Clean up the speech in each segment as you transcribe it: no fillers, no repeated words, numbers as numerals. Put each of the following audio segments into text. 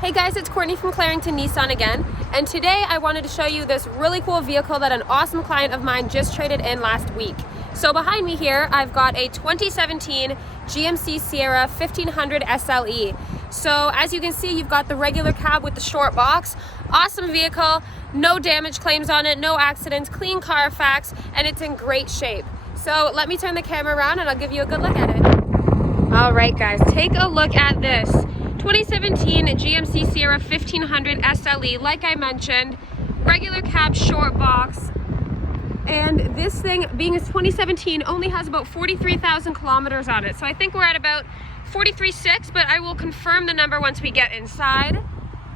Hey guys, it's Courtney from Clarington Nissan again, and today I wanted to show you this really cool vehicle that an awesome client of mine just traded in last week. So behind me here, I've got a 2017 GMC Sierra 1500 SLE. So as you can see, you've got the regular cab with the short box. Awesome vehicle, no damage claims on it, no accidents, clean CarFax, and it's in great shape. So let me turn the camera around and I'll give you a good look at it. All right guys, take a look at this. 2017 GMC Sierra 1500 SLE, like I mentioned, regular cab, short box, and this thing, being a 2017, only has about 43,000 kilometers on it. So I think we're at about 43.6, but I will confirm the number once we get inside.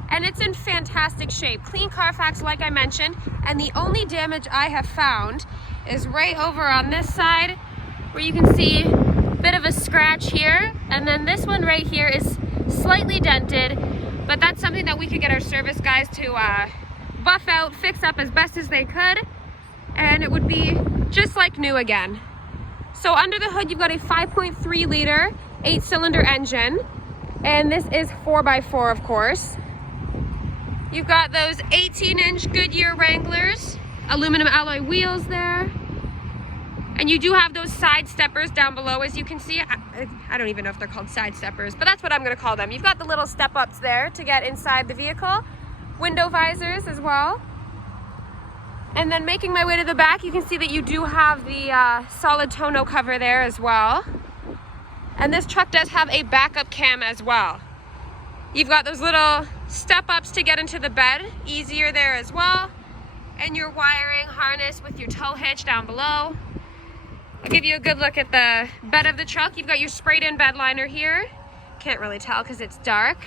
And it's in fantastic shape. Clean CarFax, like I mentioned, and the only damage I have found is right over on this side, where you can see a bit of a scratch here, and then this one right here is slightly dented, but that's something that we could get our service guys to buff out, fix up as best as they could, and it would be just like new again. So under the hood, you've got a 5.3 liter 8-cylinder engine, and this is 4x4, of course. You've got those 18-inch Goodyear Wranglers, aluminum alloy wheels there. And you do have those side steppers down below, as you can see. I don't even know if they're called side steppers, but that's what I'm gonna call them. You've got the little step ups there to get inside the vehicle. Window visors as well. And then making my way to the back, you can see that you do have the solid tonneau cover there as well. And this truck does have a backup cam as well. You've got those little step ups to get into the bed, easier there as well. And your wiring harness with your tow hitch down below. I'll give you a good look at the bed of the truck. You've got your sprayed in bed liner here. Can't really tell because it's dark.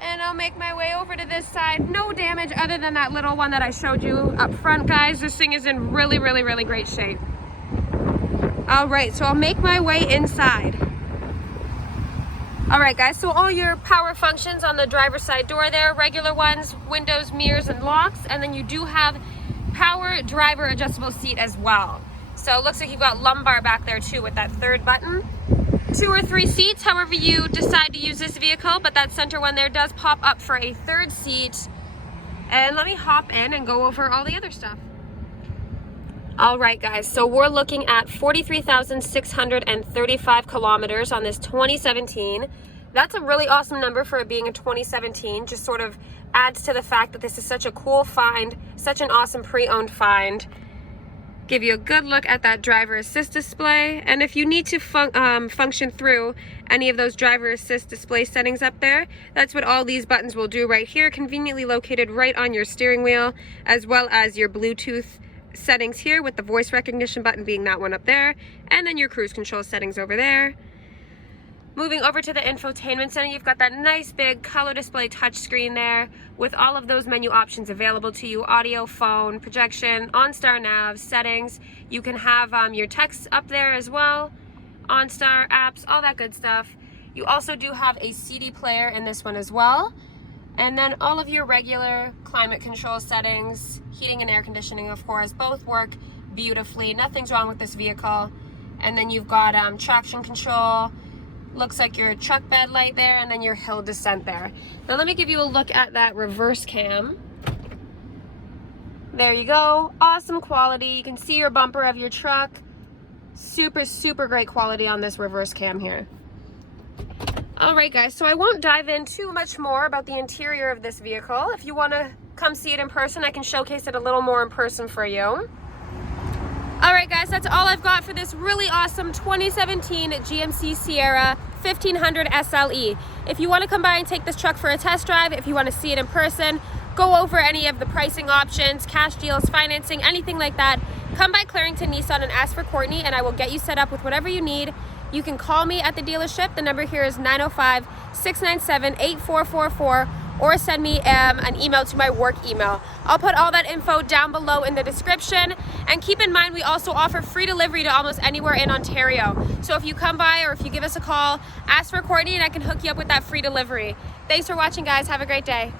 And I'll make my way over to this side. No damage other than that little one that I showed you up front, guys. This thing is in really, really, really great shape. All right, so I'll make my way inside. All right, guys, so all your power functions on the driver's side door there, regular ones, windows, mirrors, and locks. And then you do have power driver adjustable seat as well. So it looks like you've got lumbar back there too with that third button. 2 or 3 seats, however you decide to use this vehicle, but that center one there does pop up for a third seat. And let me hop in and go over all the other stuff. All right, guys, so we're looking at 43,635 kilometers on this 2017. That's a really awesome number for it being a 2017. Just sort of adds to the fact that this is such a cool find, such an awesome pre-owned find. Give you a good look at that driver assist display, and if you need to function through any of those driver assist display settings up there, that's what all these buttons will do right here, conveniently located right on your steering wheel, as well as your Bluetooth settings here, with the voice recognition button being that one up there, and then your cruise control settings over there. Moving over to the infotainment center, you've got that nice big color display touchscreen there with all of those menu options available to you: audio, phone, projection, OnStar nav, settings. You can have your text up there as well, OnStar apps, all that good stuff. You also do have a CD player in this one as well. And then all of your regular climate control settings, heating and air conditioning, of course, both work beautifully. Nothing's wrong with this vehicle. And then you've got traction control. Looks like your truck bed light there, and then your hill descent there. Now let me give you a look at that reverse cam. There you go. Awesome quality. You can see your bumper of your truck. Super, super great quality on this reverse cam here. All right, guys, so I won't dive in too much more about the interior of this vehicle. If you want to come see it in person, I can showcase it a little more in person for you. All right, guys, that's all I've got for this really awesome 2017 GMC Sierra 1500 SLE. If you want to come by and take this truck for a test drive, if you want to see it in person, go over any of the pricing options, cash deals, financing, anything like that, come by Clarington Nissan and ask for Courtney, and I will get you set up with whatever you need. You can call me at the dealership. The number here is 905-697-8444. or send me an email to my work email. I'll put all that info down below in the description. And keep in mind, we also offer free delivery to almost anywhere in Ontario. So if you come by or if you give us a call, ask for Courtney and I can hook you up with that free delivery. Thanks for watching, guys. Have a great day.